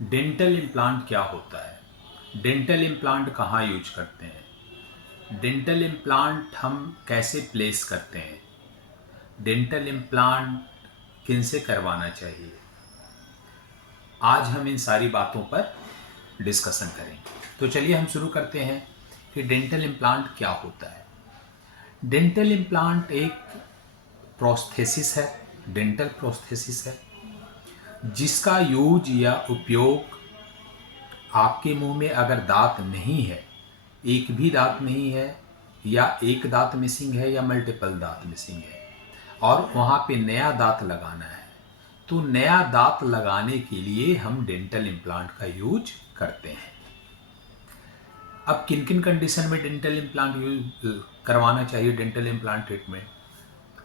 Dental implant क्या होता है? डेंटल इम्प्लांट कहाँ यूज करते हैं? डेंटल इम्प्लांट हम कैसे प्लेस करते हैं? डेंटल इम्प्लांट किनसे करवाना चाहिए? आज हम इन सारी बातों पर डिस्कशन करेंगे। तो चलिए हम शुरू करते हैं कि डेंटल इम्प्लांट क्या होता है। डेंटल इम्प्लांट एक प्रोस्थेसिस है, डेंटल प्रोस्थेसिस है, जिसका यूज या उपयोग आपके मुंह में अगर दांत नहीं है, एक भी दांत नहीं है, या एक दांत मिसिंग है या मल्टीपल दांत मिसिंग है और वहाँ पे नया दांत लगाना है, तो नया दांत लगाने के लिए हम डेंटल इम्प्लांट का यूज करते हैं। अब किन किन कंडीशन में डेंटल इम्प्लांट यूज करवाना चाहिए? डेंटल इम्प्लांट ट्रीटमेंट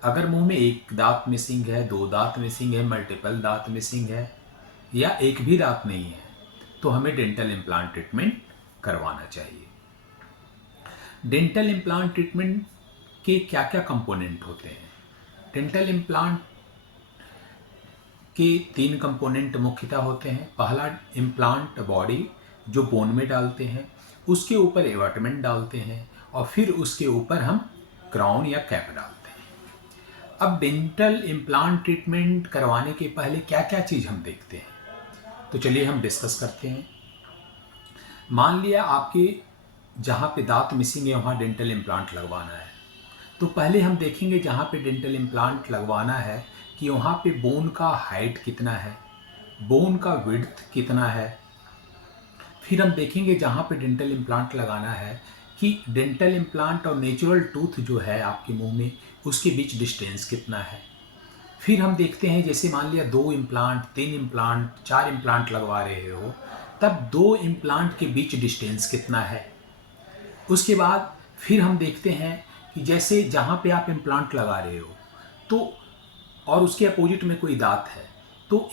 अगर मुंह में एक दांत मिसिंग है, दो दांत मिसिंग है, मल्टीपल दांत मिसिंग है या एक भी दांत नहीं है, तो हमें डेंटल इम्प्लांट ट्रीटमेंट करवाना चाहिए। डेंटल इम्प्लांट ट्रीटमेंट के क्या क्या कंपोनेंट होते हैं? डेंटल इम्प्लांट के 3 कंपोनेंट मुख्यतः होते हैं। पहला, इम्प्लांट बॉडी जो बोन में डालते हैं, उसके ऊपर एबटमेंट डालते हैं और फिर उसके ऊपर हम क्राउन या कैप डालते हैं। अब डेंटल इम्प्लांट ट्रीटमेंट करवाने के पहले क्या क्या चीज़ हम देखते हैं, तो चलिए हम डिस्कस करते हैं। मान लिया आपके जहाँ पे दांत मिसिंग है वहाँ डेंटल इम्प्लांट लगवाना है, तो पहले हम देखेंगे जहाँ पे डेंटल इम्प्लांट लगवाना है कि वहाँ पे बोन का हाइट कितना है, बोन का विड्थ कितना है। फिर हम देखेंगे जहाँ पे डेंटल इम्प्लांट लगाना है कि डेंटल इम्प्लांट और नेचुरल टूथ जो है आपके मुंह में, उसके बीच डिस्टेंस कितना है। फिर हम देखते हैं, जैसे मान लिया 2 इम्प्लांट, 3 इम्प्लांट, 4 इम्प्लांट लगवा रहे हो, तब 2 इम्प्लांट के बीच डिस्टेंस कितना है। उसके बाद फिर हम देखते हैं कि जैसे जहाँ पे आप इम्प्लांट लगा रहे हो तो और उसके अपोजिट में कोई दांत है, तो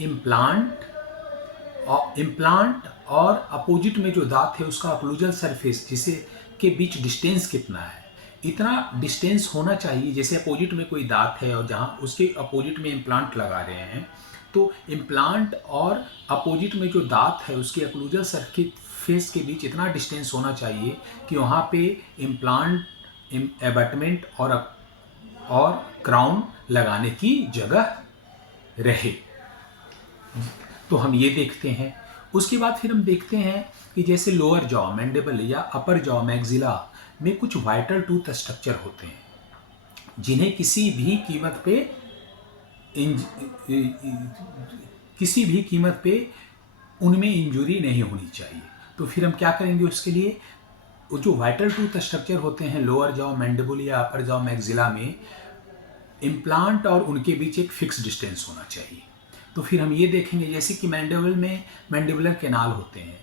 इम्प्लांट और अपोजिट में जो दांत है उसका अक्लूजल सरफेस जिसे के बीच डिस्टेंस कितना है। इतना डिस्टेंस होना चाहिए। जैसे अपोजिट में कोई दांत है और जहाँ उसके अपोजिट में इम्प्लांट लगा रहे हैं, तो इम्प्लांट और अपोजिट में जो दांत है उसके अक्लूजल सरफेस के बीच इतना डिस्टेंस होना चाहिए कि वहाँ पे इम्प्लांट, एबटमेंट और क्राउन लगाने की जगह रहे। तो हम ये देखते हैं। उसके बाद फिर हम देखते हैं कि जैसे लोअर जॉ, मैंडिबल या अपर जॉ, मैक्सिला में कुछ वाइटल टूथ स्ट्रक्चर होते हैं जिन्हें किसी भी कीमत पे उनमें इंजुरी नहीं होनी चाहिए। तो फिर हम क्या करेंगे उसके लिए? वो जो वाइटल टूथ स्ट्रक्चर होते हैं लोअर जॉ, मैंडिबल या अपर जॉ, मैक्सिला में, इम्प्लांट और उनके बीच एक फिक्स डिस्टेंस होना चाहिए। तो फिर हम ये देखेंगे, जैसे कि मैंडिबल में मैंडिबुलर कैनाल होते हैं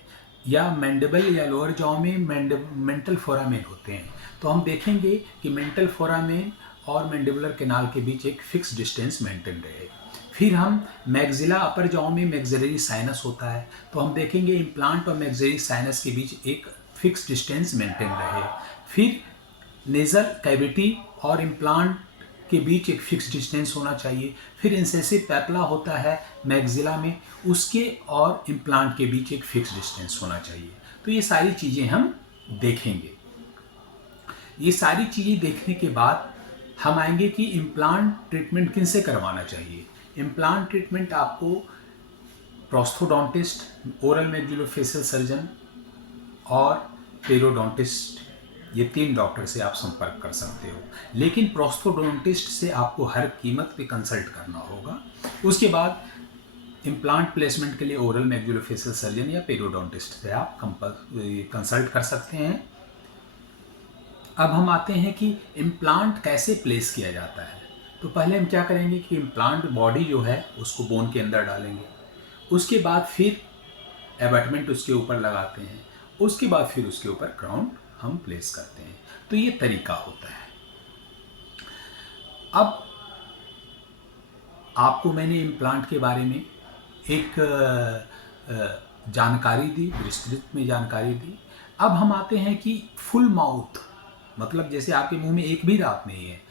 या मैंडिबल या लोअर जॉ में मेंटल फोरामेन होते हैं, तो हम देखेंगे कि मेंटल फोरामेन और मैंडिबुलर कैनाल के बीच एक फिक्स डिस्टेंस मेंटेन रहे। फिर हम मैक्सिला, अपर जॉ में मैक्सिलरी साइनस होता है, तो हम देखेंगे इम्प्लांट और मैक्सिलरी साइनस के बीच एक फिक्स डिस्टेंस मेंटेन रहे। फिर नेजल कैविटी और इम्प्लांट के बीच एक फिक्स डिस्टेंस होना चाहिए। फिर इंसेसिव पैपला होता है मैक्सिला में, उसके और इम्प्लांट के बीच एक फिक्स डिस्टेंस होना चाहिए। तो ये सारी चीज़ें हम देखेंगे। ये सारी चीज़ें देखने के बाद हम आएंगे कि इम्प्लांट ट्रीटमेंट किनसे करवाना चाहिए। इम्प्लांट ट्रीटमेंट आपको प्रोस्थोडोंटिस्ट, ओरल मैक्सिलोफेशियल सर्जन और पेरियोडोंटिस्ट, ये 3 डॉक्टर से आप संपर्क कर सकते हो। लेकिन प्रोस्थोडोंटिस्ट से आपको हर कीमत पे कंसल्ट करना होगा। उसके बाद इम्प्लांट प्लेसमेंट के लिए ओरल मैक्सिलोफेशियल सर्जन या पेरियोडोंटिस्ट से आप कंसल्ट कर सकते हैं। अब हम आते हैं कि इम्प्लांट कैसे प्लेस किया जाता है। तो पहले हम क्या करेंगे कि इम्प्लांट बॉडी जो है उसको बोन के अंदर डालेंगे। उसके बाद फिर एबटमेंट उसके ऊपर लगाते हैं। उसके बाद फिर उसके ऊपर क्राउन हम प्लेस करते हैं। तो ये तरीका होता है। अब आपको मैंने इम्प्लांट के बारे में एक जानकारी दी, विस्तृत में जानकारी दी। अब हम आते हैं कि फुल माउथ, मतलब जैसे आपके मुंह में एक भी दांत नहीं है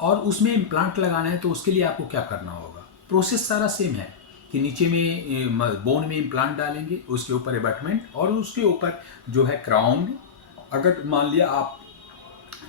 और उसमें इम्प्लांट लगाना है, तो उसके लिए आपको क्या करना होगा। प्रोसेस सारा सेम है। कि नीचे में बोन में इम्प्लांट डालेंगे, उसके ऊपर एबटमेंट और उसके ऊपर जो है क्राउन। अगर मान लिया आप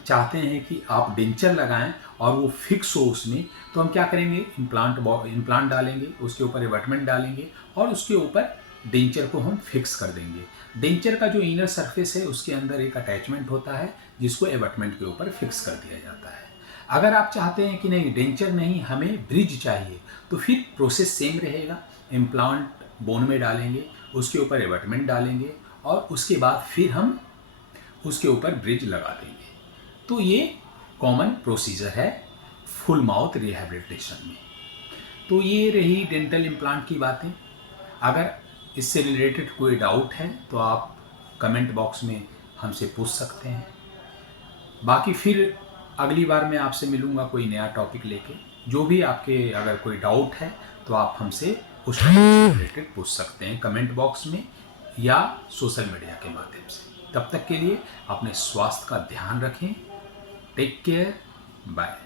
चाहते हैं कि आप डेंचर लगाएं और वो फिक्स हो उसमें, तो हम क्या करेंगे, इम्प्लांट डालेंगे, उसके ऊपर एबटमेंट डालेंगे और उसके ऊपर डेंचर को हम फिक्स कर देंगे। डेंचर का जो इनर सरफेस है उसके अंदर एक अटैचमेंट होता है जिसको एबटमेंट के ऊपर फिक्स कर दिया जाता है। अगर आप चाहते हैं कि नहीं डेंचर नहीं, हमें ब्रिज चाहिए, तो फिर प्रोसेस सेम रहेगा। इम्प्लांट बोन में डालेंगे, उसके ऊपर एबटमेंट डालेंगे और उसके बाद फिर हम उसके ऊपर ब्रिज लगा देंगे। तो ये कॉमन प्रोसीजर है फुल माउथ रिहैबिलिटेशन में। तो ये रही डेंटल इम्प्लांट की बातें। अगर इससे रिलेटेड कोई डाउट है तो आप कमेंट बॉक्स में हमसे पूछ सकते हैं। बाकी फिर अगली बार मैं आपसे मिलूँगा कोई नया टॉपिक लेके। जो भी आपके अगर कोई डाउट है तो आप हमसे उस टॉपिक से रिलेटेड पूछ सकते हैं कमेंट बॉक्स में या सोशल मीडिया के माध्यम से। तब तक के लिए अपने स्वास्थ्य का ध्यान रखें। Take care, bye.